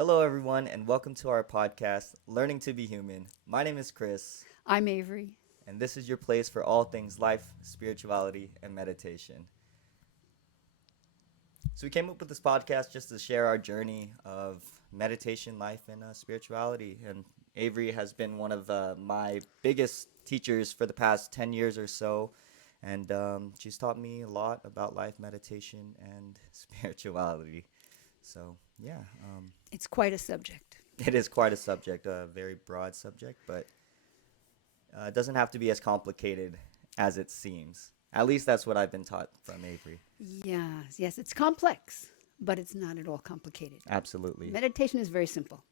Hello, everyone, and welcome to our podcast, Learning to Be Human. My name is Chris, I'm Avery. and this is your place for all things life, spirituality, and meditation. So, we came up with this podcast just to share our journey of meditation, life, and spirituality. And Avery has been one of my biggest teachers for the past 10 years or so. And she's taught me a lot about life, meditation, and spirituality. So, yeah, It's quite a subject. it is quite a subject, a very broad subject, but it doesn't have to be as complicated as it seems. At least that's what I've been taught from Avery. Yes, it's complex, but it's not at all complicated. Absolutely. Meditation is very simple,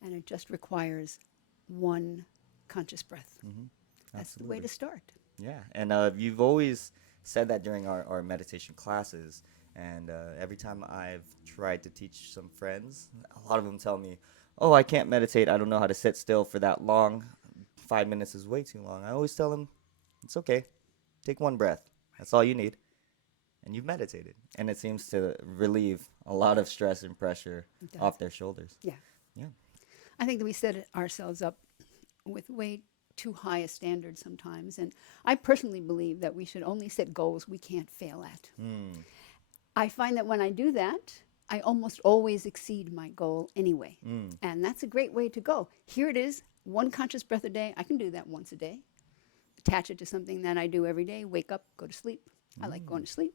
and it just requires one conscious breath. That's the way Absolutely. to start. Yeah. And you've always said that during our meditation classes. And every time I've tried to teach some friends, a lot of them tell me, oh, I can't meditate. I don't know how to sit still for that long. 5 minutes is way too long. I always tell them, it's okay. Take one breath. That's all you need. And you've meditated. And it seems to relieve a lot of stress and pressure It does. off their shoulders. Yeah. Yeah. I think that we set ourselves up with way too high a standard sometimes, and I personally believe that we should only set goals we can't fail at. Mm. I find that when I do that, I almost always exceed my goal anyway. Mm. And that's a great way to go. Here it is, one conscious breath a day. I can do that once a day. Attach it to something that I do every day. Wake up, go to sleep. I like going to sleep.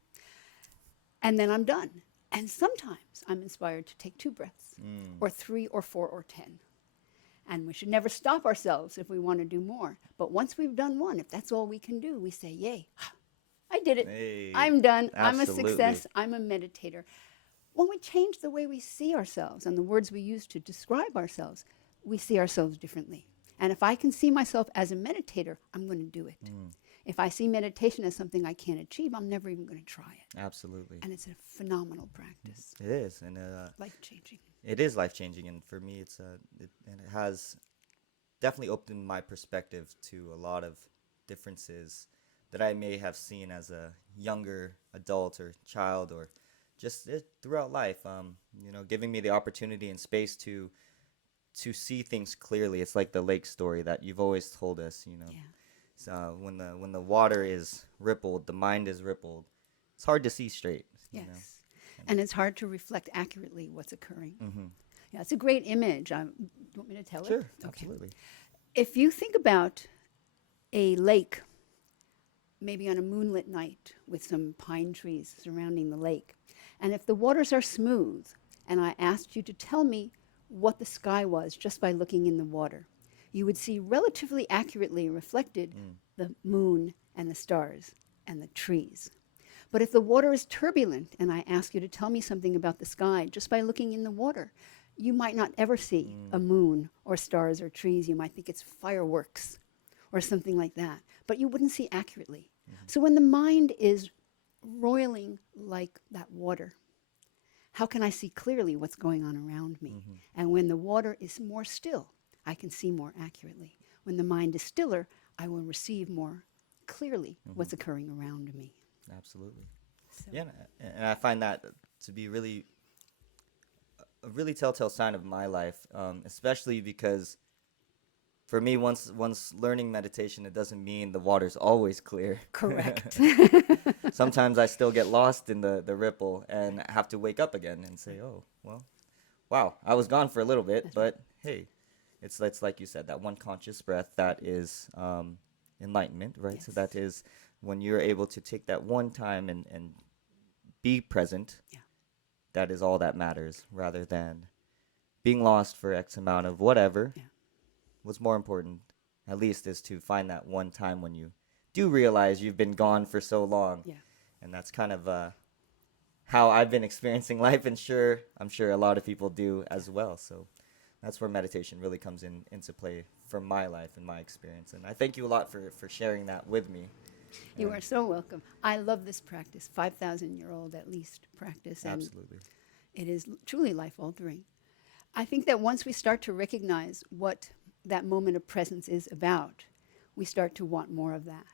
And then I'm done. And sometimes I'm inspired to take 2 breaths, or 3 or 4 or 10. And we should never stop ourselves if we want to do more. But once we've done one, if that's all we can do, we say, yay, I did it. Hey, I'm done. absolutely. I'm a success. I'm a meditator. When we change the way we see ourselves and the words we use to describe ourselves, we see ourselves differently. And if I can see myself as a meditator, I'm going to do it. If I see meditation as something I can't achieve, I'm never even going to try it. Absolutely. And it's a phenomenal practice, It is. And life-changing. it is life changing, and for me, and it has definitely opened my perspective to a lot of differences that I may have seen as a younger adult or child, or just throughout life. Giving me the opportunity and space to see things clearly. It's like the lake story that you've always told us. Yeah. So when the water is rippled, the mind is rippled. It's hard to see straight. Yes. And it's hard to reflect accurately what's occurring. Mm-hmm. Yeah, it's a great image. Do you want me to tell it? Sure. Okay. Absolutely. If you think about a lake, maybe on a moonlit night with some pine trees surrounding the lake, and if the waters are smooth, and I asked you to tell me what the sky was just by looking in the water, you would see relatively accurately reflected the moon and the stars and the trees. But if the water is turbulent and I ask you to tell me something about the sky just by looking in the water, you might not ever see a moon or stars or trees. You might think it's fireworks or something like that, but you wouldn't see accurately. So when the mind is roiling like that water, how can I see clearly what's going on around me? And when the water is more still, I can see more accurately. When the mind is stiller, I will receive more clearly what's occurring around me. Absolutely. So, Yeah, and I find that to be a really telltale sign of my life, especially because for me, once learning meditation, it doesn't mean the water's always clear. correct. Sometimes I still get lost in the ripple and have to wake up again and say, oh, well, wow, I was gone for a little bit, but hey, it's like you said, that one conscious breath that is enlightenment, right? So Yes. that is when you're able to take that one time and be present. Yeah. That is all that matters, rather than being lost for X amount of whatever. Yeah. What's more important, at least, is to find that one time when you do realize you've been gone for so long. Yeah. And that's kind of how I've been experiencing life, and I'm sure a lot of people do as well. So that's where meditation really comes into play for my life and my experience. And I thank you a lot for sharing that with me. You And are so welcome. I love this practice, 5,000-year-old at least practice, and absolutely. it is truly life-altering. I think that once we start to recognize what that moment of presence is about, we start to want more of that.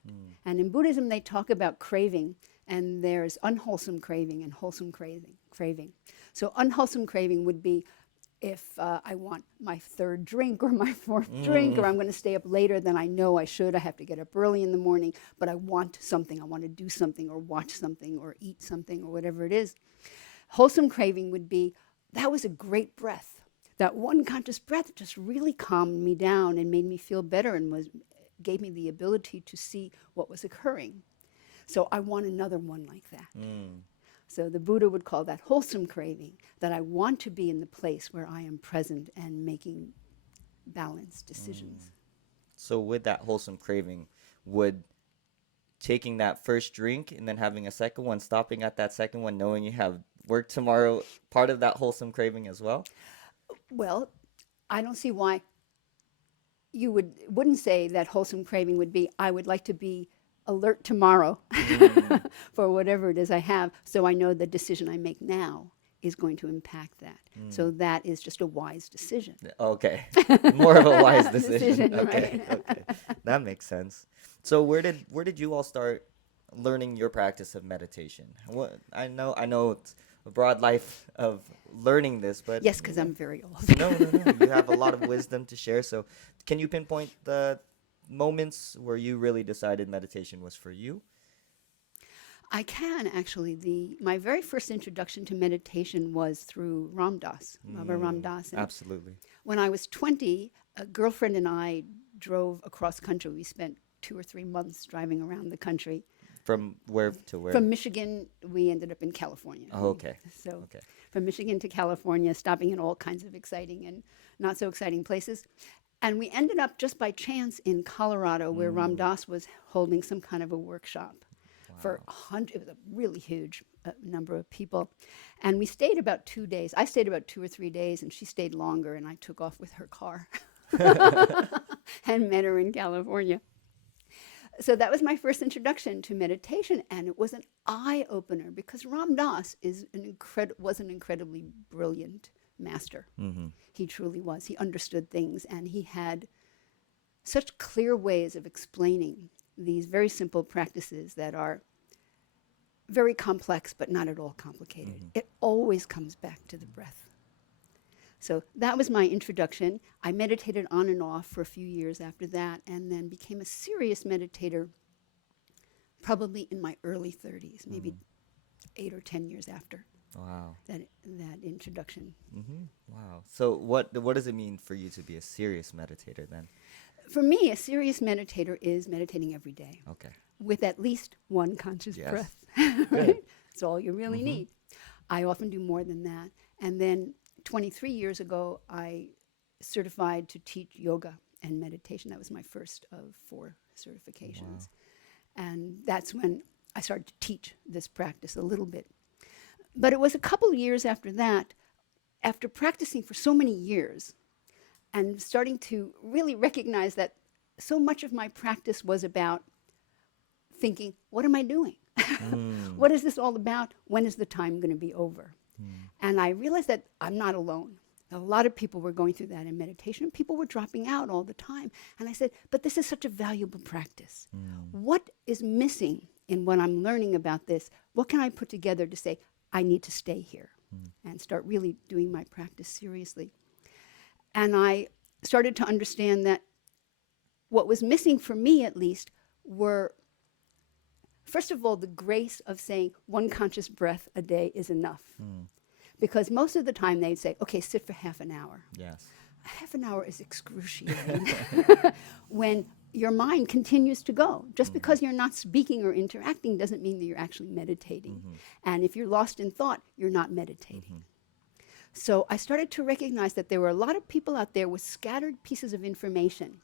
And in Buddhism, they talk about craving, and there's unwholesome craving and wholesome craving. So unwholesome craving would be if I want my third drink or my fourth drink, or I'm going to stay up later than I know I should. I have to get up early in the morning, but I want something. I want to do something or watch something or eat something or whatever it is. Wholesome craving would be, that was a great breath. That one conscious breath just really calmed me down and made me feel better and gave me the ability to see what was occurring. So I want another one like that. So the Buddha would call that wholesome craving, that I want to be in the place where I am present and making balanced decisions. So with that wholesome craving, would taking that first drink and then having a second one, stopping at that second one, knowing you have work tomorrow, part of that wholesome craving as well? Well, I don't see why you wouldn't say that wholesome craving would be, I would like to be alert tomorrow for whatever it is I have, so I know the decision I make now is going to impact that. So that is just a wise decision. Okay. More of a wise decision. Decision, Okay. right. Okay. That makes sense. So where did you all start learning your practice of meditation? What I know it's a broad life of learning this, but Yes, because I'm very old. no. You have a lot of wisdom to share. So can you pinpoint the moments where you really decided meditation was for you? I can actually. My very first introduction to meditation was through Ram Dass, Baba Ram Dass. And Absolutely. when I was 20, a girlfriend and I drove across country. We spent 2 or 3 months driving around the country. From where to where? From Michigan, we ended up in California. Oh, okay. So Okay. from Michigan to California, stopping in all kinds of exciting and not so exciting places. And we ended up just by chance in Colorado, where Ram Dass was holding some kind of a workshop for 100. It was a really huge number of people. And we stayed about 2 days. I stayed about 2 or 3 days, and she stayed longer, and I took off with her car and met her in California. So that was my first introduction to meditation, and it was an eye-opener because Ram Dass was an incredibly brilliant master. He truly was. He understood things, and he had such clear ways of explaining these very simple practices that are very complex but not at all complicated. It always comes back to the breath. So that was my introduction. I meditated on and off for a few years after that, and then became a serious meditator probably in my early 30s, maybe 8 or 10 years after Wow. that introduction. Wow. So what does it mean for you to be a serious meditator then? For me, a serious meditator is meditating every day Okay. with at least one conscious Yes. breath. Good. Right? That's all you really need. I often do more than that. And then 23 years ago, I certified to teach yoga and meditation. That was my first of 4 certifications. And that's when I started to teach this practice a little bit. But it was a couple years after that, after practicing for so many years and starting to really recognize that so much of my practice was about thinking, what am I doing? What is this all about? When is the time going to be over? And I realized that I'm not alone. A lot of people were going through that in meditation. People were dropping out all the time. And I said, but this is such a valuable practice. What is missing in what I'm learning about this? What can I put together to say, I need to stay here and start really doing my practice seriously? And I started to understand that what was missing for me, at least, were, first of all, the grace of saying one conscious breath a day is enough. Because most of the time they'd say, okay, sit for half an hour. Yes. Half an hour is excruciating when your mind continues to go. Just because you're not speaking or interacting doesn't mean that you're actually meditating. And if you're lost in thought, you're not meditating. So I started to recognize that there were a lot of people out there with scattered pieces of information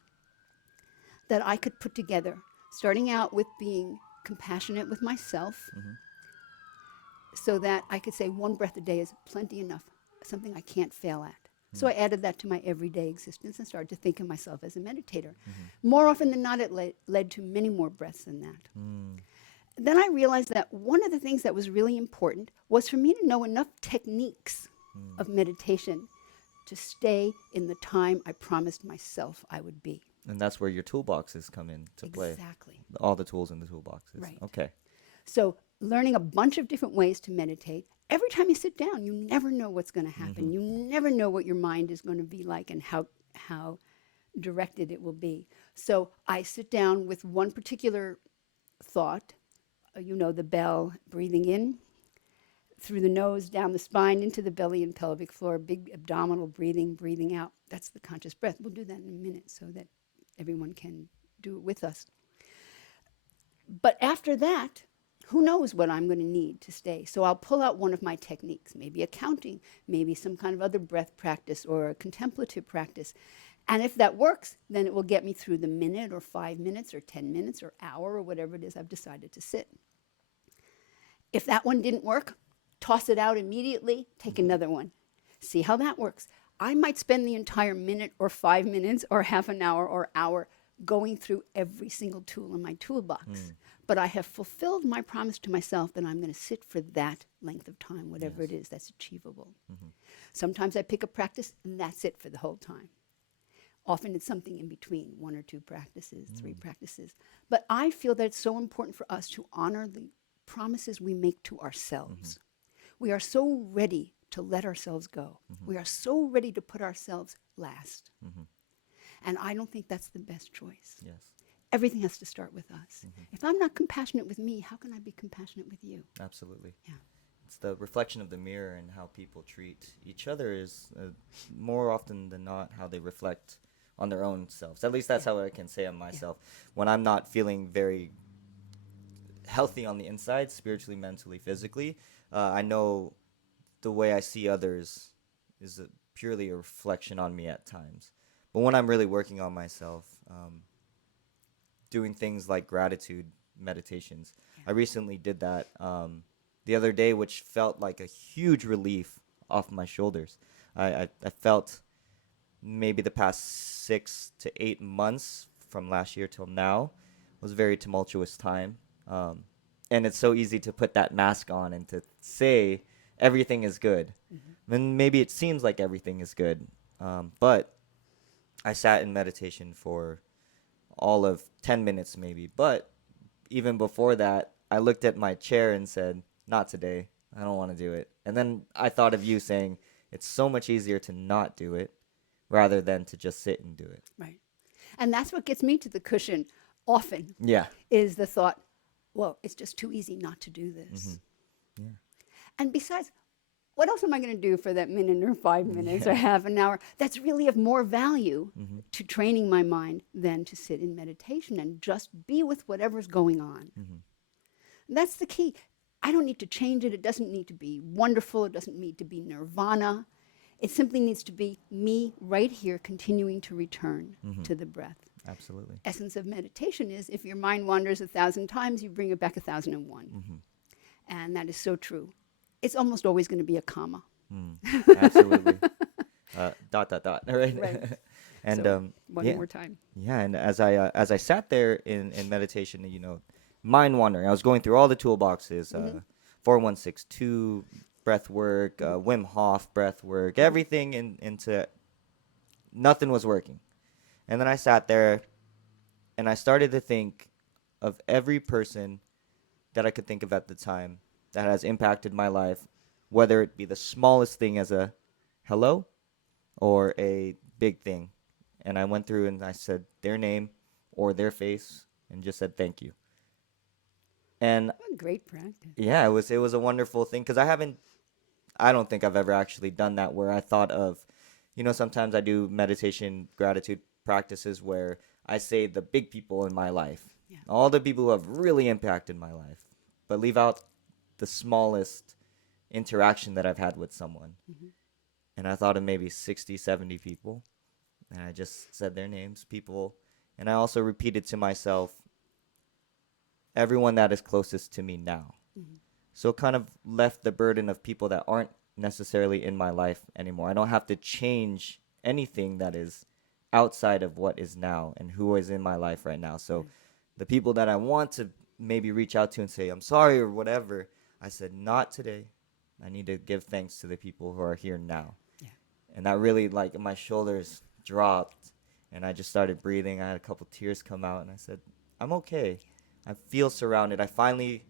that I could put together, starting out with being compassionate with myself, so that I could say one breath a day is plenty enough, something I can't fail at. So I added that to my everyday existence and started to think of myself as a meditator. More often than not, it led to many more breaths than that. Then I realized that one of the things that was really important was for me to know enough techniques of meditation to stay in the time I promised myself I would be. And that's where your toolboxes come into play. Exactly. All the tools in the toolboxes. Right. Okay. So learning a bunch of different ways to meditate every time you sit down, you never know what's going to happen. You never know what your mind is going to be like and how directed it will be. So I sit down with one particular thought, the bell, breathing in through the nose, down the spine, into the belly and pelvic floor, big abdominal breathing, breathing out. That's the conscious breath. We'll do that in a minute so that everyone can do it with us. But after that, who knows what I'm going to need to stay. So I'll pull out one of my techniques, maybe a counting, maybe some kind of other breath practice or a contemplative practice. And if that works, then it will get me through the minute or 5 minutes or 10 minutes or hour or whatever it is I've decided to sit. If that one didn't work, toss it out immediately, take another one. See how that works. I might spend the entire minute or 5 minutes or half an hour or hour going through every single tool in my toolbox. But I have fulfilled my promise to myself that I'm going to sit for that length of time, whatever it is that's achievable. Sometimes I pick a practice and that's it for the whole time. Often it's something in between, 1 or 2 practices, 3 practices. But I feel that it's so important for us to honor the promises we make to ourselves. We are so ready to let ourselves go. We are so ready to put ourselves last. And I don't think that's the best choice. Yes. Everything has to start with us. If I'm not compassionate with me, how can I be compassionate with you? Absolutely. Yeah. It's the reflection of the mirror, and how people treat each other is more often than not how they reflect on their own selves. At least that's how I can say on myself. When I'm not feeling very healthy on the inside, spiritually, mentally, physically, I know the way I see others is purely a reflection on me at times. But when I'm really working on myself, doing things like gratitude meditations, I recently did that the other day, which felt like a huge relief off my shoulders. I felt maybe the past 6 to 8 months from last year till now was a very tumultuous time. And it's so easy to put that mask on and to say everything is good. And maybe it seems like everything is good. But I sat in meditation for all of 10 minutes maybe. But even before that, I looked at my chair and said, not today. I don't want to do it. And then I thought of you saying it's so much easier to not do it rather than to just sit and do it. Right. And that's what gets me to the cushion often. Yeah. Is the thought, well, it's just too easy not to do this. Yeah. And besides, what else am I going to do for that minute or 5 minutes or half an hour that's really of more value to training my mind than to sit in meditation and just be with whatever's going on? That's the key. I don't need to change it. It doesn't need to be wonderful. It doesn't need to be nirvana. It simply needs to be me right here continuing to return to the breath. Absolutely. Essence of meditation is if your mind wanders 1,000 times, you bring it back 1,001. And that is so true. It's almost always going to be a comma. Absolutely. Dot, dot, dot. Right. Right. And So, one more time. Yeah, and as I sat there in meditation, mind wandering, I was going through all the toolboxes, 4162 breath work, Wim Hof breath work, everything into nothing was working. And then I sat there and I started to think of every person that I could think of at the time that has impacted my life, whether it be the smallest thing as a hello or a big thing. And I went through and I said their name or their face and just said thank you. And What a great practice. yeah, it was a wonderful thing because I don't think I've ever actually done that where I thought of, sometimes I do meditation gratitude practices where I say the big people in my life, all the people who have really impacted my life, but leave out the smallest interaction that I've had with someone. And I thought of maybe 60, 70 people, and I just said their names, people, and I also repeated to myself, everyone that is closest to me now. So it kind of left the burden of people that aren't necessarily in my life anymore. I don't have to change anything that is outside of what is now and who is in my life right now. So the people that I want to maybe reach out to and say, I'm sorry or whatever, I said, not today. I need to give thanks to the people who are here now. Yeah. And that really, my shoulders dropped and I just started breathing. I had a couple tears come out and I said, I'm okay. I feel surrounded. I finally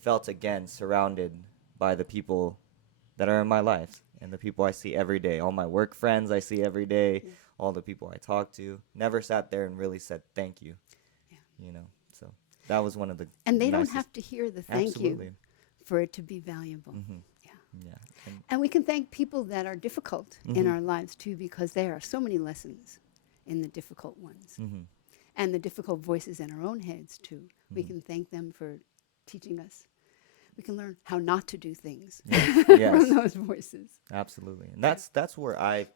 felt again surrounded by the people that are in my life and the people I see every day. All my work friends I see every day, Yeah. all the people I talk to. Never sat there and really said thank you, Yeah. you know. So that was one of the And they don't nicest. have to hear the thank you Absolutely. for it to be valuable. Hmm. Yeah. Yeah. And And we can thank people that are difficult in hmm. our lives too, because there are so many lessons in the difficult ones Hmm. and the difficult voices in our own heads too. We Hmm. can thank them for teaching us. We can learn how not to do things Yes. from Yes. those voices. Absolutely. And Yeah. that's where I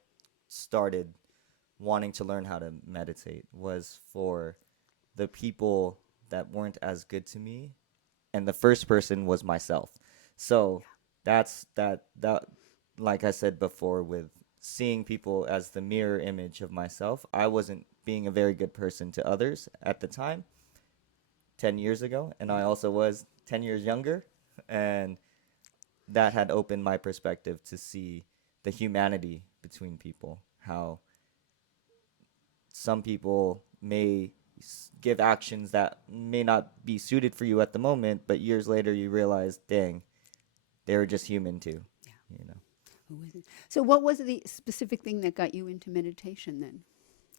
started wanting to learn how to meditate, was for the people that weren't as good to me, and the first person was myself. So that like I said before, with seeing people as the mirror image of myself, I wasn't being a very good person to others at the time, 10 years ago, and I also was 10 years younger, and that had opened my perspective to see the humanity between people, how some people may give actions that may not be suited for you at the moment, but years later you realize, dang, they were just human too, Yeah. you know. Who is it? So, what was the specific thing that got you into meditation then?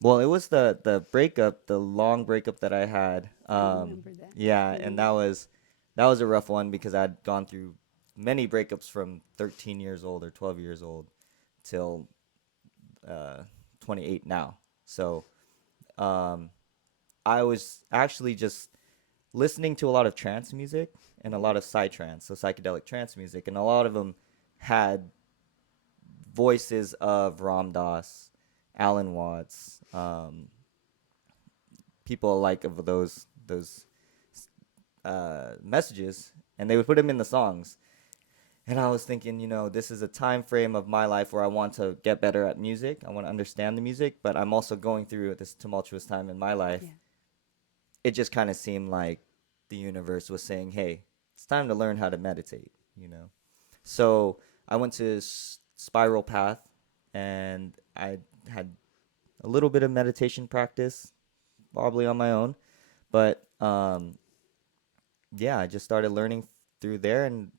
Well, it was the breakup, the long breakup that I had. I remember that. Yeah, and Mm. that was a rough one because I'd gone through many breakups from 13 years old or 12 years old till uh, 28 now. So um, I was actually just listening to a lot of trance music and a lot of psytrance, so psychedelic trance music, and a lot of them had voices of Ram Dass, Alan Watts, people like of those messages, and they would put them in the songs. And I was thinking, this is a time frame of my life where I want to get better at music. I want to understand the music, but I'm also going through this tumultuous time in my life. Yeah. It just kind of seemed like the universe was saying, "Hey, it's time to learn how to meditate." So I went to Spiral Path, and I had a little bit of meditation practice, probably on my own, but yeah, I just started learning through there, and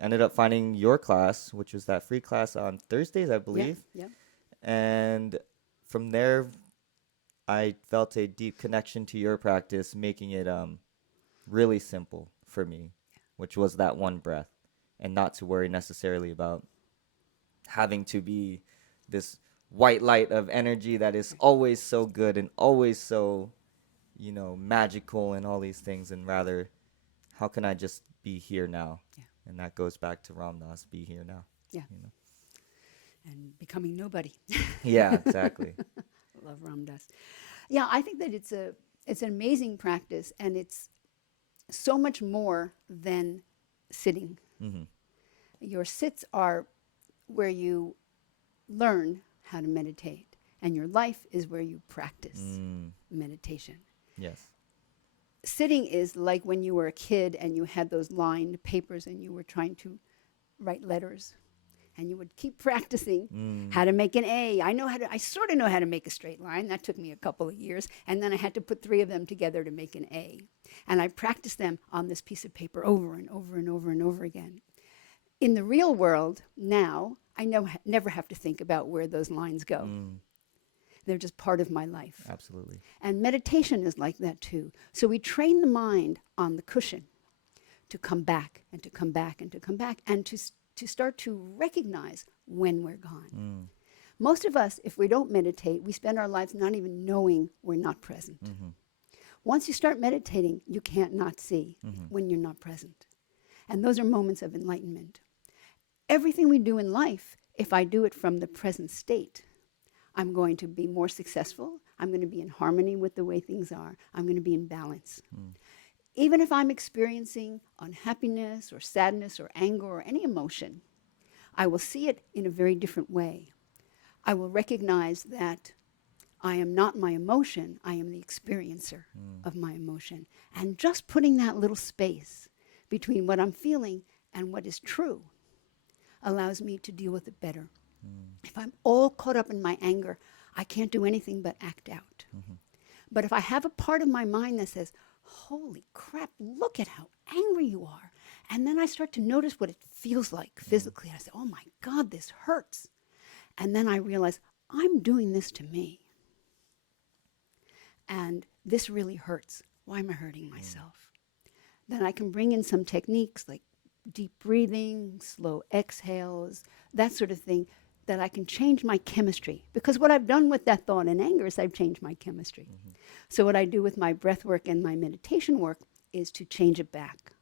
ended up finding your class, which was that free class on Thursdays, I Yeah. believe. Yeah. And from there, I felt a deep connection to your practice, making it really simple for me, which was that one breath, and not to worry necessarily about having to be this white light of energy that is always so good and always so, magical and all these things, and rather, how can I just be here now? Yeah. And that goes back to Ram Dass, be here now. Yeah. You know? And becoming nobody. Yeah, exactly. Love Ram Dass. Yeah, I think that it's an amazing practice, and it's so much more than sitting. Hmm. Your sits are where you learn how to meditate, and your life is where you practice meditation. Yes. Sitting is like when you were a kid and you had those lined papers and you were trying to write letters, and you would keep practicing how to make an A. I sort of know how to make a straight line. That took me a couple of years. And then I had to put 3 of them together to make an A. And I practiced them on this piece of paper over and over and over and over again. In the real world now, I never have to think about where those lines go. They're just part of my life. Absolutely. And meditation is like that too. So we train the mind on the cushion to come back and to come back and to come back, and to start to recognize when we're gone. Most of us, if we don't meditate, we spend our lives not even knowing we're not present. Once you start meditating, you can't not see when you're not present. And those are moments of enlightenment. Everything we do in life, if I do it from the present state, I'm going to be more successful. I'm going to be in harmony with the way things are. I'm going to be in balance. Even if I'm experiencing unhappiness or sadness or anger or any emotion, I will see it in a very different way. I will recognize that I am not my emotion, I am the experiencer of my emotion. And just putting that little space between what I'm feeling and what is true allows me to deal with it better. If I'm all caught up in my anger, I can't do anything but act out. But if I have a part of my mind that says, holy crap, look at how angry you are, And then I start to notice what it feels like physically. I say, oh my God, this hurts. And then I realize I'm doing this to me. And this really hurts. Why am I hurting myself? Then I can bring in some techniques like deep breathing, slow exhales, that sort of thing, that I can change my chemistry. Because what I've done with that thought and anger is I've changed my chemistry. So what I do with my breath work and my meditation work is to change it back,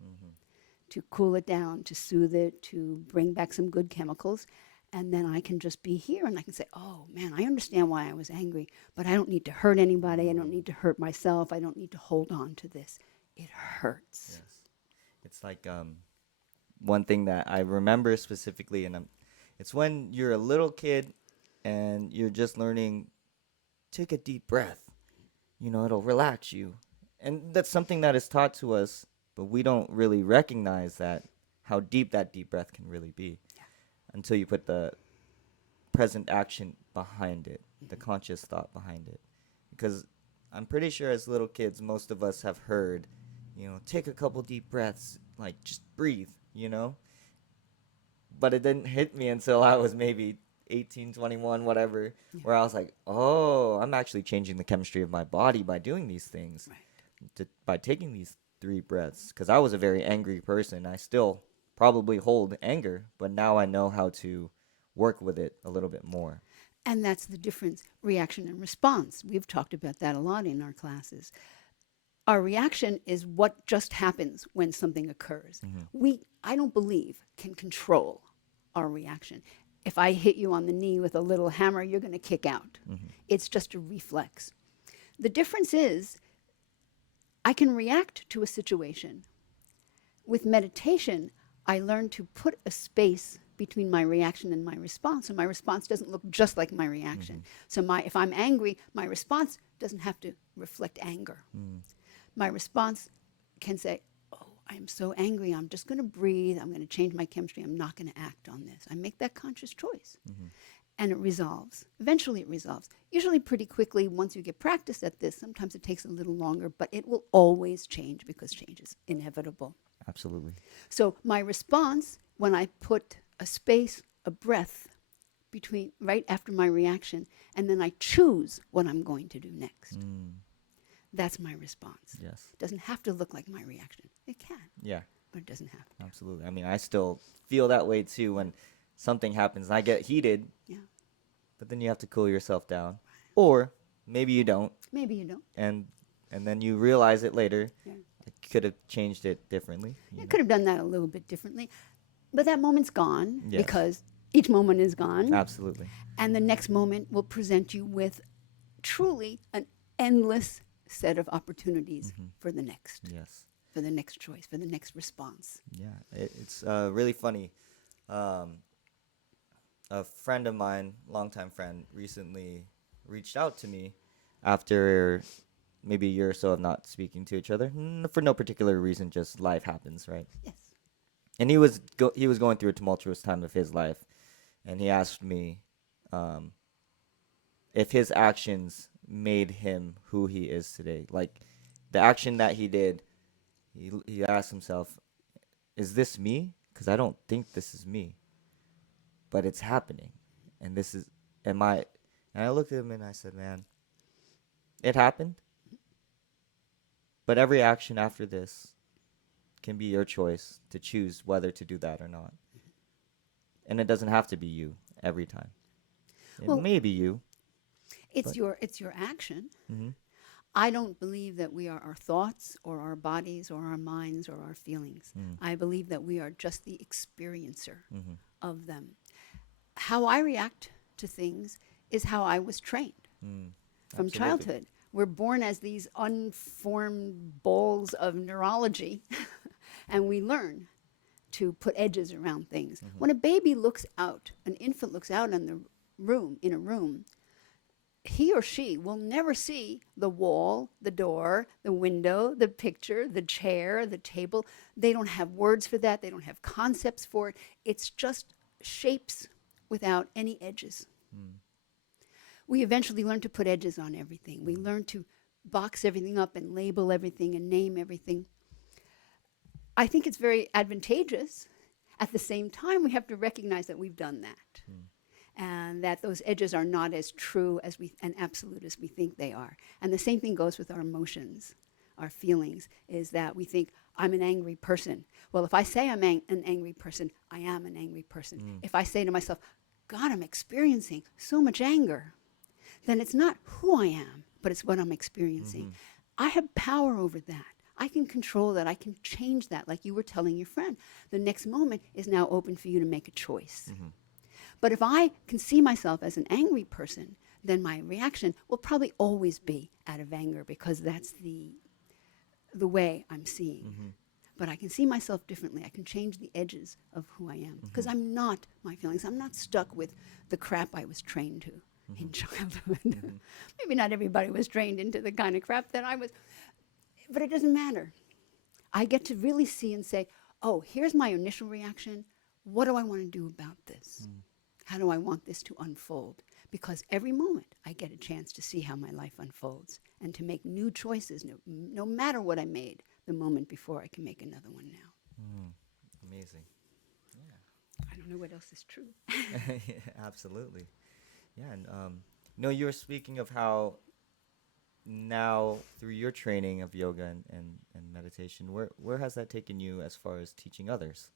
to cool it down, to soothe it, to bring back some good chemicals. And then I can just be here and I can say, oh man, I understand why I was angry, but I don't need to hurt anybody. I don't need to hurt myself. I don't need to hold on to this. It hurts. Yes. It's like one thing that I remember specifically, and it's when you're a little kid and you're just learning, take a deep breath. You know, it'll relax you. And that's something that is taught to us, but we don't really recognize that, how deep that deep breath can really be until you put the present action behind it, the conscious thought behind it. Because I'm pretty sure as little kids, most of us have heard, you know, take a couple deep breaths, like just breathe, you know? But it didn't hit me until I was maybe 18, 21, whatever, where I was like, oh, I'm actually changing the chemistry of my body by doing these things, by taking these 3 breaths. Because I was a very angry person. I still probably hold anger, but now I know how to work with it a little bit more. And that's the difference, reaction and response. We've talked about that a lot in our classes. Our reaction is what just happens when something occurs. I don't believe, can control our reaction. If I hit you on the knee with a little hammer, you're going to kick out. It's just a reflex. The difference is I can react to a situation. With meditation, I learn to put a space between my reaction and my response, and my response doesn't look just like my reaction. So if I'm angry, my response doesn't have to reflect anger. My response can say, oh, I'm so angry, I'm just going to breathe, I'm going to change my chemistry, I'm not going to act on this. I make that conscious choice. And it resolves. Eventually it resolves. Usually pretty quickly once you get practice at this. Sometimes it takes a little longer, but it will always change because change is inevitable. Absolutely. So my response, when I put a space, a breath between right after my reaction, and then I choose what I'm going to do next. That's my response. Yes. It doesn't have to look like my reaction. It can. Yeah. But it doesn't have to. Absolutely. I mean, I still feel that way too when something happens and I get heated. Yeah. But then you have to cool yourself down. Or maybe you don't. Maybe you don't. And then you realize it later. Yeah. I could have changed it differently. I could have done that a little bit differently. But that moment's gone Yes. because each moment is gone. Absolutely. And the next moment will present you with truly an endless set of opportunities for the next. Yes. For the next choice, for the next response. Yeah. It's really funny. A friend of mine, longtime friend, recently reached out to me after maybe a year or so of not speaking to each other for no particular reason, just life happens, right? Yes. And he was going through a tumultuous time of his life, and he asked me if his actions made him who he is today. Like the action that he did, he asked himself, "Is this me? Because I don't think this is me, but it's happening, and this is am I?" And I looked at him and I said, "Man, it happened, but every action after this can be your choice to choose whether to do that or not. And it doesn't have to be you every time. It may be you. It's your action. Mm-hmm. I don't believe that we are our thoughts or our bodies or our minds or our feelings. I believe that we are just the experiencer of them. How I react to things is how I was trained from Absolutely. childhood. We're born as these unformed balls of neurology, and we learn to put edges around things. When a baby looks out, an infant looks out in a room, he or she will never see the wall, the door, the window, the picture, the chair, the table. They don't have words for that. They don't have concepts for it. It's just shapes without any edges. We eventually learn to put edges on everything. We learn to box everything up and label everything and name everything. I think it's very advantageous. At the same time, we have to recognize that we've done that. And that those edges are not as true as and absolute as we think they are. And the same thing goes with our emotions, our feelings, is that we think, I'm an angry person. Well, if I say I'm an angry person, I am an angry person. If I say to myself, God, I'm experiencing so much anger, then it's not who I am, but it's what I'm experiencing. I have power over that. I can control that. I can change that, like you were telling your friend. The next moment is now open for you to make a choice. But if I can see myself as an angry person, then my reaction will probably always be out of anger, because that's the way I'm seeing. But I can see myself differently. I can change the edges of who I am, because I'm not my feelings. I'm not stuck with the crap I was trained to in childhood. Maybe not everybody was trained into the kind of crap that I was, but it doesn't matter. I get to really see and say, oh, here's my initial reaction. What do I want to do about this? How do I want this to unfold? Because every moment I get a chance to see how my life unfolds and to make new choices, no matter what I made the moment before. I can make another one now. Amazing. I don't know what else is true. Yeah, absolutely. Yeah, and you were speaking of how now through your training of yoga and meditation, where has that taken you as far as teaching others?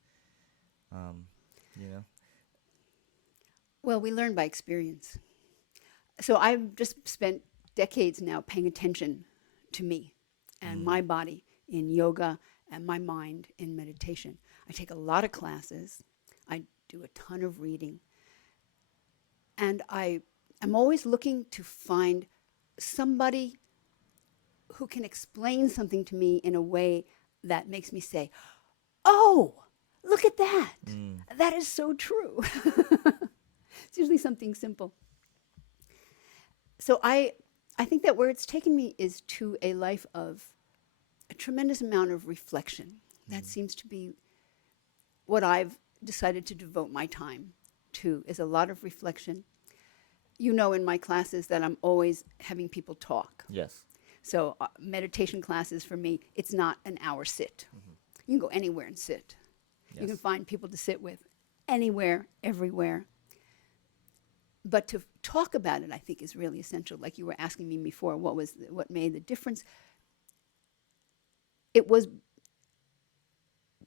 You know? Well, we learn by experience. So I've just spent decades now paying attention to me and my body in yoga and my mind in meditation. I take a lot of classes. I do a ton of reading. And I am always looking to find somebody who can explain something to me in a way that makes me say, oh, look at that. That is so true. It's usually something simple. So I think that where it's taken me is to a life of a tremendous amount of reflection. That seems to be what I've decided to devote my time to, is a lot of reflection. You know, in my classes that I'm always having people talk. Yes. So meditation classes for me, it's not an hour sit. You can go anywhere and sit. Yes. You can find people to sit with anywhere, everywhere. But to talk about it, I think, is really essential. Like you were asking me before, what made the difference? It was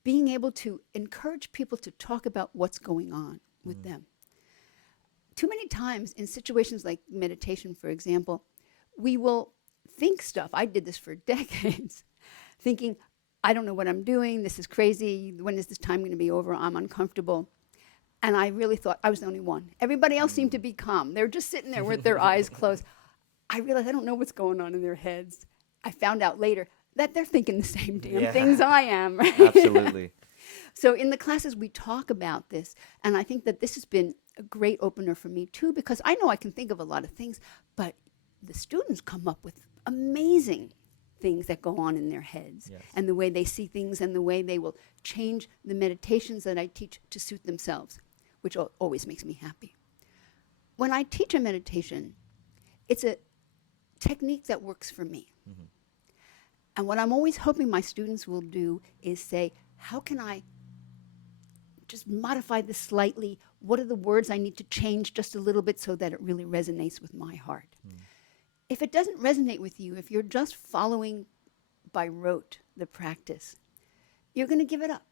being able to encourage people to talk about what's going on with them. Too many times in situations like meditation, for example, we will think stuff. I did this for decades, thinking, I don't know what I'm doing. This is crazy. When is this time going to be over? I'm uncomfortable. And I really thought I was the only one. Everybody else seemed to be calm. They were just sitting there with their eyes closed. I realized I don't know what's going on in their heads. I found out later that they're thinking the same damn things I am. Right? Absolutely. So in the classes, we talk about this. And I think that this has been a great opener for me, too, because I know I can think of a lot of things, but the students come up with amazing things that go on in their heads, and the way they see things and the way they will change the meditations that I teach to suit themselves, which always makes me happy. When I teach a meditation, it's a technique that works for me. And what I'm always hoping my students will do is say, how can I just modify this slightly? What are the words I need to change just a little bit so that it really resonates with my heart? If it doesn't resonate with you, if you're just following by rote the practice, you're going to give it up.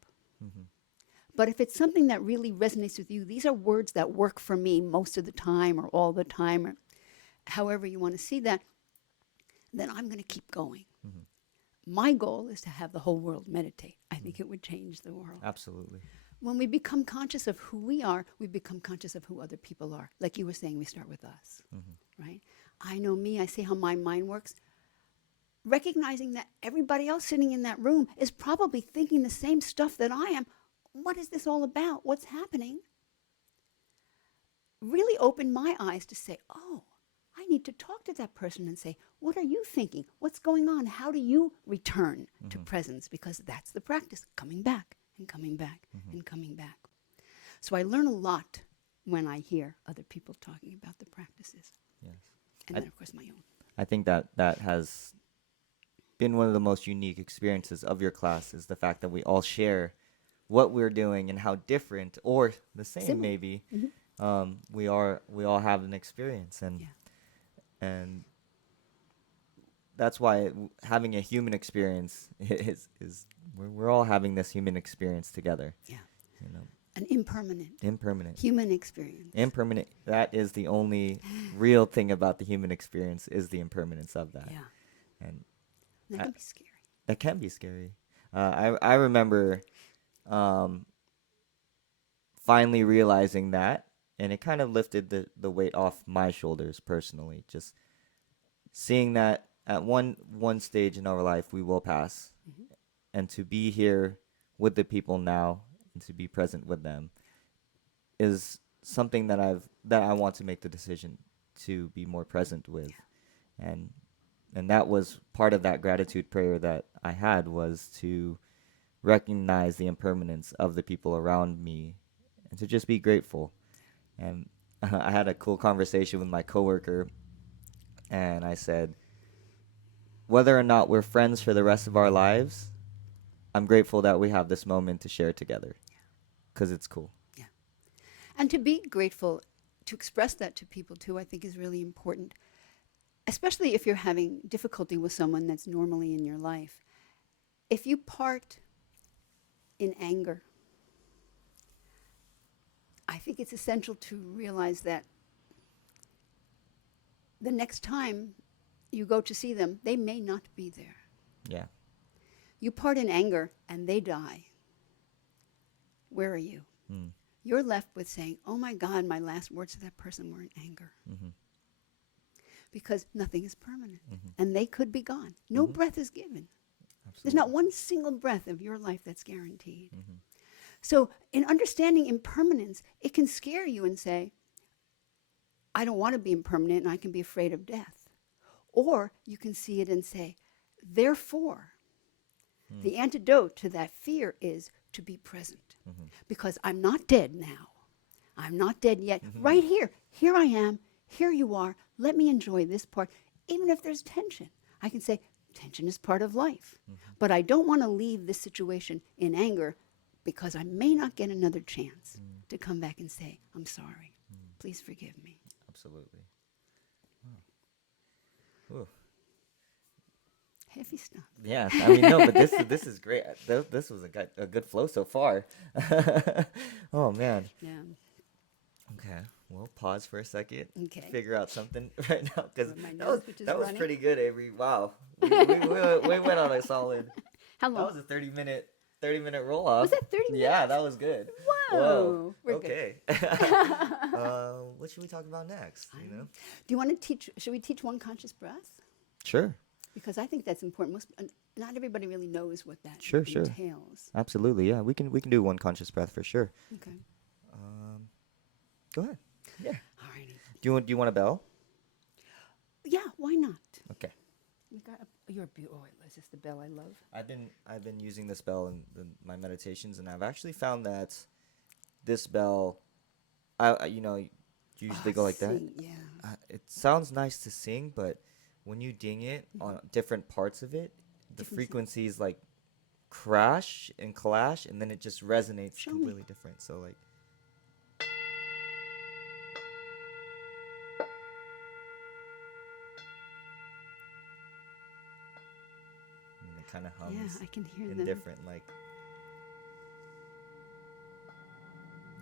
But if it's something that really resonates with you, these are words that work for me most of the time or all the time, or however you want to see that, then I'm going to keep going. My goal is to have the whole world meditate. I think it would change the world. Absolutely. When we become conscious of who we are, we become conscious of who other people are. Like you were saying, we start with us, right? I know me, I see how my mind works. Recognizing that everybody else sitting in that room is probably thinking the same stuff that I am. What is this all about? What's happening? Really opened my eyes to say, oh, I need to talk to that person and say, what are you thinking? What's going on? How do you return to presence? Because that's the practice, coming back and coming back and coming back. So I learn a lot when I hear other people talking about the practices. Yes. And then, of course, my own. I think that has been one of the most unique experiences of your class is the fact that we all share what we're doing and how different or the same Similar. maybe Hmm. we all have an experience, Yeah. and that's why having a human experience is we're all having this human experience together, Yeah. you know. An impermanent Impermanent. human experience. Impermanent. That is the only real thing about the human experience is the impermanence of that. Yeah. And That I, can be scary. that can be scary. I remember um, finally realizing that, and it kind of lifted the weight off my shoulders personally. Just seeing that at one stage in our life we will pass, Hmm. and to be here with the people now and to be present with them is something that I want to make the decision to be more present with, and that was part of that gratitude prayer that I had, was to recognize the impermanence of the people around me and to just be grateful. And I had a cool conversation with my coworker, and I said, whether or not we're friends for the rest of our lives, I'm grateful that we have this moment to share together because it's cool. Yeah. And to be grateful, to express that to people too, I think is really important, especially if you're having difficulty with someone that's normally in your life. If you part in anger, I think it's essential to realize that the next time you go to see them, they may not be there. Yeah. You part in anger and they die. Where are you? Mm. You're left with saying, oh my God, my last words to that person were in anger. Mm-hmm. Because nothing is permanent. Mm-hmm. And they could be gone. No Mm-hmm. breath is given. Absolutely. There's not one single breath of your life that's guaranteed. Mm-hmm. So, in understanding impermanence, it can scare you and say, I don't want to be impermanent and I can be afraid of death. Or you can see it and say, therefore, Mm. the antidote to that fear is to be present. Mm-hmm. Because I'm not dead now. I'm not dead yet. Mm-hmm. Right here. Here I am. Here you are. Let me enjoy this part. Even if there's tension, I can say, tension is part of life. Mm-hmm. But I don't want to leave this situation in anger because I may not get another chance to come back and say, I'm sorry. Please forgive me. Absolutely. Wow. Ooh. Heavy stuff. Yeah, I mean, no, but this is great. This was a good flow so far. Oh man. Yeah. Okay, we'll pause for a second. Okay. Figure out something right now because My that nose, was which is that was running. pretty good, Avery. Wow, we went on a solid. How That long? was a 30-minute roll off. Was that 30 minutes? Yeah, that was good. Whoa. Whoa. We're Okay. What should we talk about next? You know. Do you want to teach? Should we teach one conscious breath? Sure. Because I think that's important. Not everybody really knows what that Sure. entails. Absolutely. Yeah, we can do one conscious breath for sure. Okay. Go ahead. Yeah. Alrighty. Do you want a bell? Yeah, why not? Okay. We got your oh, is this the bell I love? I've been using this bell in my meditations, and I've actually found that this bell, you usually go like that. Sing, yeah. It sounds nice to sing, but when you ding it on different parts of it, the Different frequencies like crash and clash, and then it just resonates Show me. completely different. So like. And it kind of hums Yeah, I can hear in them. different like.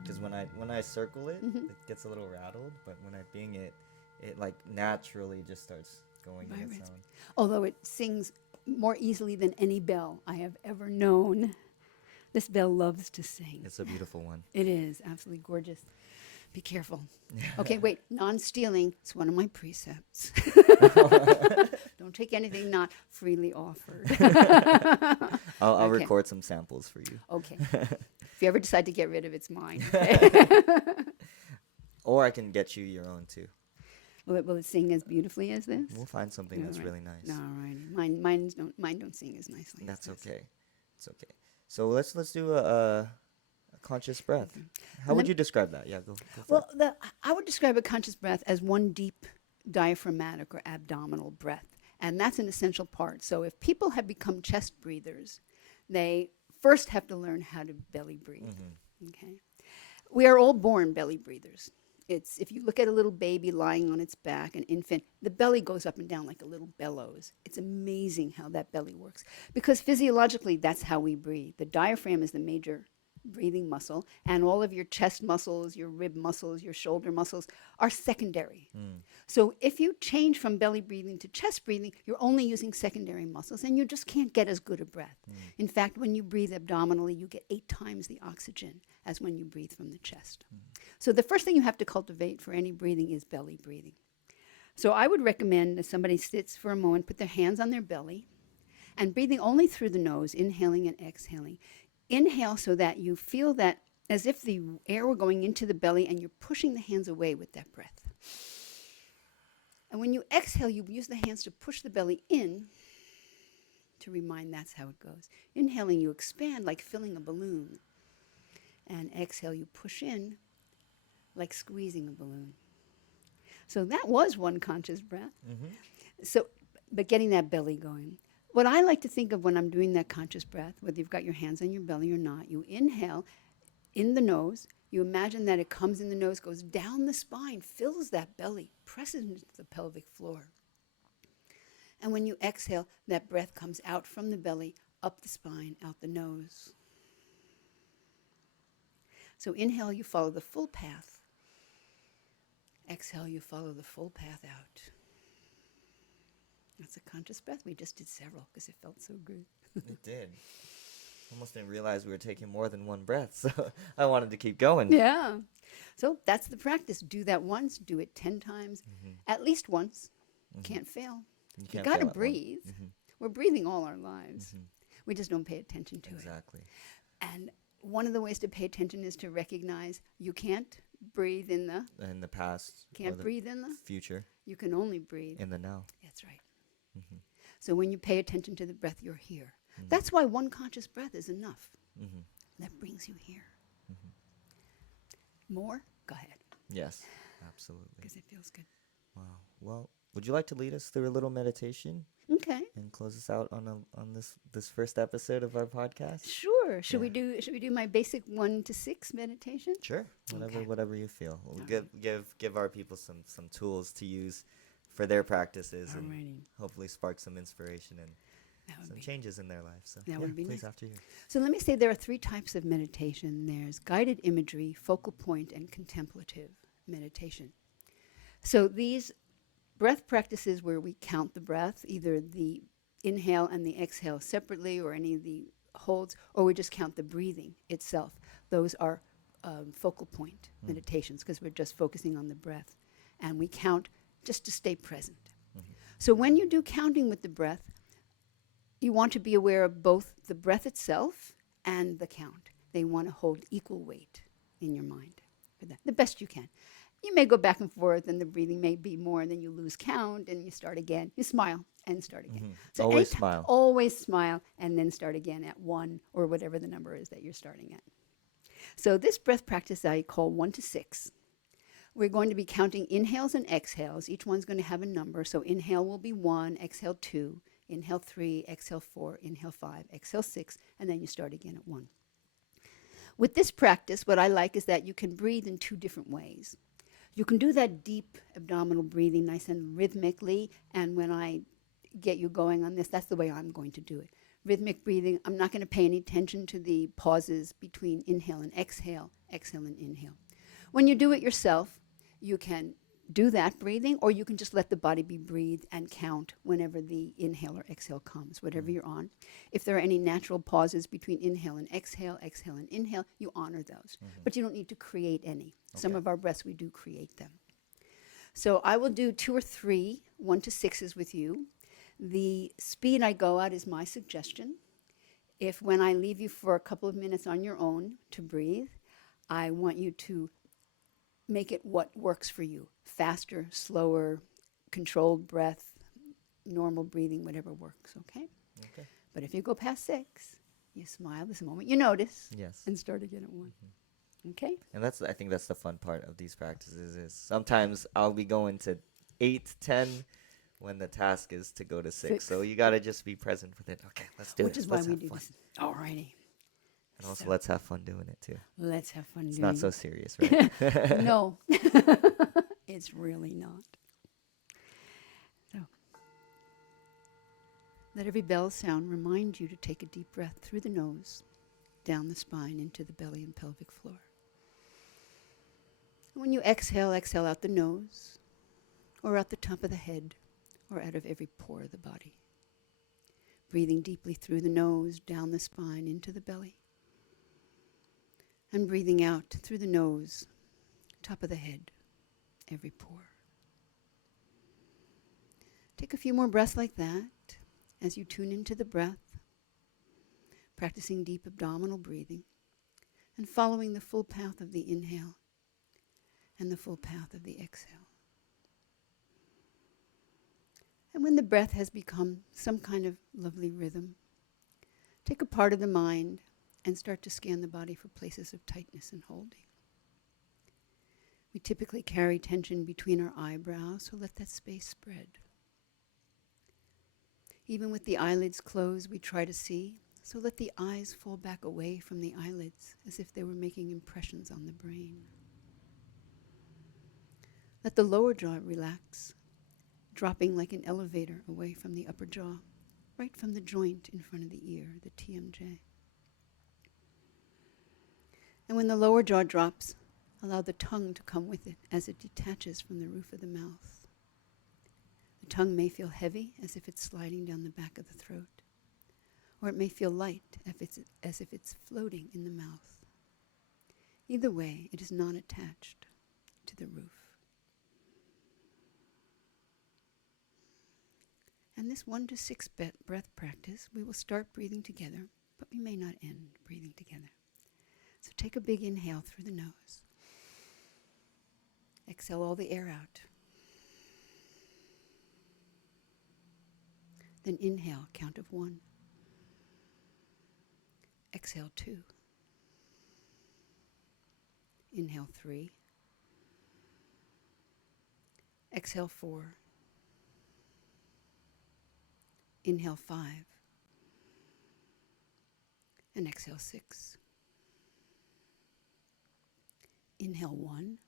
Because when I circle it, it gets a little rattled, but when I bing it, it like naturally just starts going in its Vibrates. own. Although it sings more easily than any bell I have ever known. This bell loves to sing. It's a beautiful one. It is absolutely gorgeous. Be careful. Okay, wait. Non-stealing. It's one of my precepts. Don't take anything not freely offered. I'll Okay. record some samples for you. Okay. If you ever decide to get rid of it, it's mine. Okay? Or I can get you your own too. Will it sing as beautifully as this? We'll find something that's All right. really nice. All righty. Mine don't sing as nicely. That's as this. okay. It's okay. So let's do a conscious breath. How would you describe that? Yeah, go for it. I would describe a conscious breath as one deep diaphragmatic or abdominal breath. And that's an essential part. So if people have become chest breathers, they first have to learn how to belly breathe. Okay? We are all born belly breathers. It's if you look at a little baby lying on its back, an infant, the belly goes up and down like a little bellows. It's amazing how that belly works because physiologically that's how we breathe. The diaphragm is the major breathing muscle, and all of your chest muscles, your rib muscles, your shoulder muscles are secondary. So if you change from belly breathing to chest breathing, you're only using secondary muscles and you just can't get as good a breath. In fact, when you breathe abdominally, you get 8 times the oxygen as when you breathe from the chest. So the first thing you have to cultivate for any breathing is belly breathing. So I would recommend that somebody sits for a moment, put their hands on their belly, and breathing only through the nose, inhaling and exhaling. Inhale so that you feel that as if the air were going into the belly and you're pushing the hands away with that breath. And when you exhale, you use the hands to push the belly in to remind that's how it goes. Inhaling, you expand like filling a balloon. And exhale, you push in like squeezing a balloon. So that was one conscious breath. So, but getting that belly going. What I like to think of when I'm doing that conscious breath, whether you've got your hands on your belly or not, you inhale in the nose. You imagine that it comes in the nose, goes down the spine, fills that belly, presses into the pelvic floor. And when you exhale, that breath comes out from the belly, up the spine, out the nose. So inhale, you follow the full path. Exhale, you follow the full path out. That's a conscious breath. We just did several because it felt so good. It did. Almost didn't realize we were taking more than one breath, so I wanted to keep going. Yeah. So that's the practice. Do that once, do it 10 times, at least once. Can't fail. You got to breathe. We're breathing all our lives. We just don't pay attention to it. Exactly. And one of the ways to pay attention is to recognize you can't breathe in the past. Can't breathe in the future. You can only breathe in the now. That's right. So when you pay attention to the breath, you're here. That's why one conscious breath is enough. That brings you here. More? Go ahead. Yes, absolutely. Because it feels good. Wow. Well, would you like to lead us through a little meditation Okay. and close us out on this first episode of our podcast? Sure. Should we do my basic 1 to 6 meditation? Sure. Whatever you feel. We'll give our people some tools to use for their practices and hopefully spark some inspiration and some changes in their lives. So that would be please nice. after you. So let me say there are 3 types of meditation. There's guided imagery, focal point, and contemplative meditation. So these breath practices where we count the breath, either the inhale and the exhale separately or any of the holds, or we just count the breathing itself. Those are focal point meditations because we're just focusing on the breath. And we count just to stay present. So when you do counting with the breath, you want to be aware of both the breath itself and the count. They want to hold equal weight in your mind for that, the best you can. You may go back and forth and the breathing may be more and then you lose count and you start again. You smile and start again. So always smile. Always smile and then start again at 1 or whatever the number is that you're starting at. So this breath practice I call 1 to 6. We're going to be counting inhales and exhales. Each one's going to have a number. So inhale will be 1, exhale 2, inhale 3, exhale 4, inhale 5, exhale 6, and then you start again at 1. With this practice, what I like is that you can breathe in 2 different ways. You can do that deep abdominal breathing nice and rhythmically, and when I get you going on this, that's the way I'm going to do it. Rhythmic breathing, I'm not going to pay any attention to the pauses between inhale and exhale and inhale. When you do it yourself, you can do that breathing, or you can just let the body be breathed and count whenever the inhale or exhale comes, whatever you're on. If there are any natural pauses between inhale and exhale and inhale, you honor those. But you don't need to create any. Okay. Some of our breaths, we do create them. So I will do 2 or 3, 1 to 6s with you. The speed I go at is my suggestion. If when I leave you for a couple of minutes on your own to breathe, I want you to make it what works for you. Faster, slower, controlled breath, normal breathing, whatever works, okay? Okay. But if you go past 6, you smile this moment, you notice, yes, and start again at 1. Okay? And I think that's the fun part of these practices is sometimes I'll be going to 8, 10, when the task is to go to 6. So 6. you got to just be present with it. Okay, let's do Which this. is why Let's we have do fun. this. Alrighty. And also, So let's have fun doing it too. let's have fun It's doing not so it. serious, right? No, it's really not. So let every bell sound remind you to take a deep breath through the nose, down the spine, into the belly and pelvic floor. And when you exhale, exhale out the nose, or out the top of the head, or out of every pore of the body. Breathing deeply through the nose, down the spine, into the belly. And breathing out through the nose, top of the head, every pore. Take a few more breaths like that as you tune into the breath, practicing deep abdominal breathing and following the full path of the inhale and the full path of the exhale. And when the breath has become some kind of lovely rhythm, take a part of the mind and start to scan the body for places of tightness and holding. We typically carry tension between our eyebrows, so let that space spread. Even with the eyelids closed, we try to see, so let the eyes fall back away from the eyelids as if they were making impressions on the brain. Let the lower jaw relax, dropping like an elevator away from the upper jaw, right from the joint in front of the ear, the TMJ. And when the lower jaw drops, allow the tongue to come with it as it detaches from the roof of the mouth. The tongue may feel heavy, as if it's sliding down the back of the throat, or it may feel light, as if it's floating in the mouth. Either way, it is not attached to the roof. And this 1 to 6 breath practice, we will start breathing together, but we may not end breathing together. So take a big inhale through the nose. Exhale all the air out. Then inhale, count of 1. Exhale 2. Inhale 3. Exhale 4. Inhale 5. And exhale 6. Inhale 1.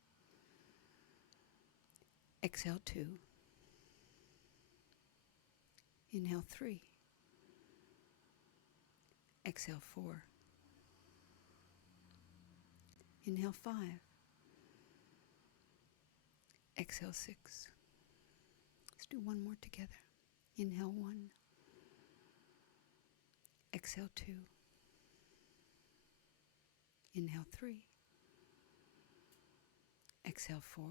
Exhale 2. Inhale 3. Exhale 4. Inhale 5. Exhale 6. Let's do one more together. Inhale 1. Exhale 2. Inhale 3. Exhale 4.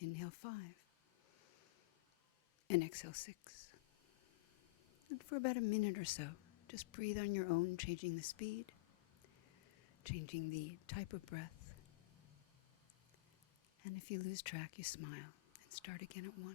Inhale 5. And exhale 6. And for about a minute or so, just breathe on your own, changing the speed, changing the type of breath. And if you lose track, you smile and start again at 1.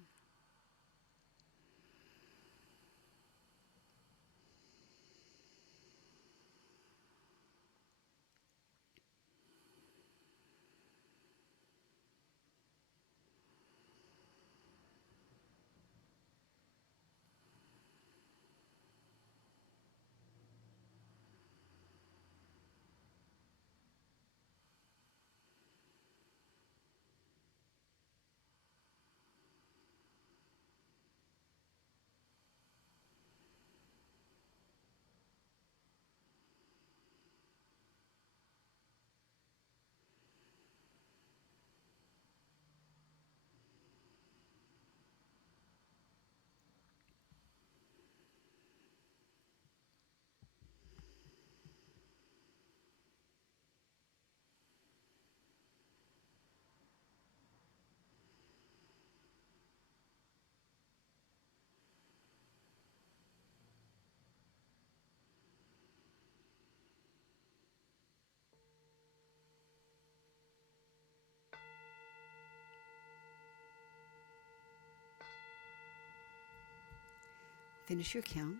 Finish your count,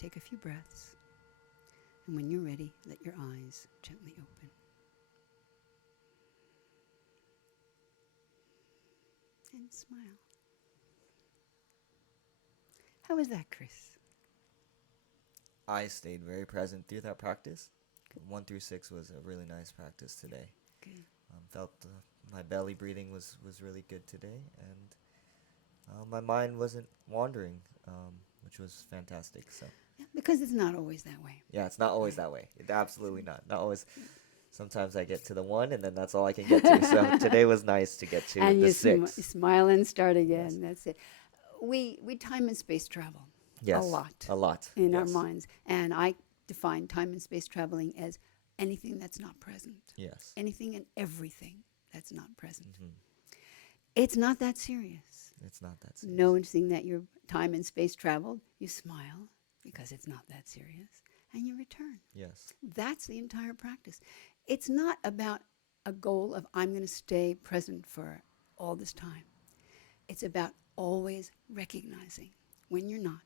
take a few breaths, and when you're ready, let your eyes gently open. and smile. How was that, Chris? I stayed very present through that practice. 1 through 6 was a really nice practice today. Good. Felt my belly breathing was really good today, and my mind wasn't wandering, which was fantastic. So Yeah, because it's not always that way. yeah, it's not always that way. Absolutely not. Not always. Sometimes I get to the 1, and then that's all I can get to. So today was nice to get to And the you 6. smile and start again. Yes. That's it. We time and space travel Yes, a lot a lot in our yes. minds. And I define time and space traveling as anything that's not present. Yes. Anything and everything that's not present. Mm-hmm. It's not that serious. It's not that serious. Noticing that your time and space traveled, you smile because it's not that serious, and you return. Yes. That's the entire practice. It's not about a goal of I'm going to stay present for all this time. It's about always recognizing when you're not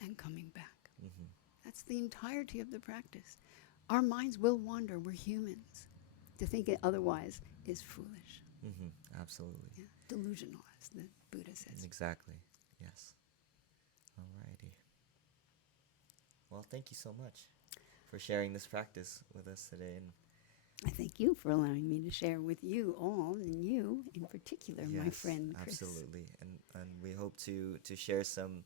and coming back. Mm-hmm. That's the entirety of the practice. Our minds will wander. We're humans. To think it otherwise is foolish. Mm-hmm. Absolutely. Yeah. Delusional, as the Buddha says. Exactly. Yes. Alrighty. Well, thank you so much for sharing this practice with us today. And I thank you for allowing me to share with you all, and you in particular, my friend Chris. Absolutely. And we hope to share some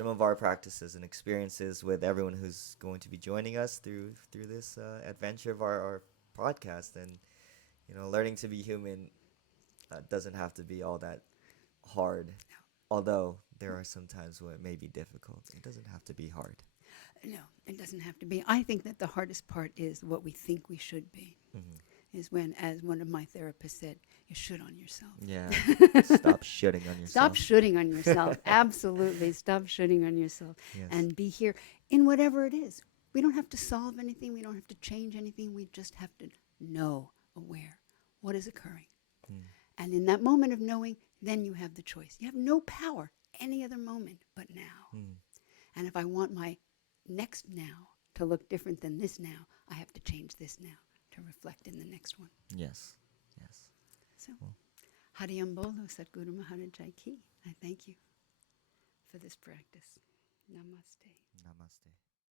of our practices and experiences with everyone who's going to be joining us through this adventure of our podcast. And learning to be human doesn't have to be all that hard. Although there are some times where it may be difficult, it doesn't have to be hard. No, it doesn't have to be. I think that the hardest part is what we think we should be. Mm-hmm. Is when, as one of my therapists said, you shoot on yourself. Yeah. Stop shooting on yourself. Stop shooting on yourself. Absolutely. Stop shooting on yourself. Yes. And be here in whatever it is. We don't have to solve anything. We don't have to change anything. We just have to know, aware, what is occurring. And in that moment of knowing, then you have the choice. You have no power any other moment but now. And if I want my next now to look different than this now, I have to change this now to reflect in the next one. Yes. Yes. So, Hariyam Bolo Satguru Maharaj Ki. I thank you for this practice. Namaste. Namaste.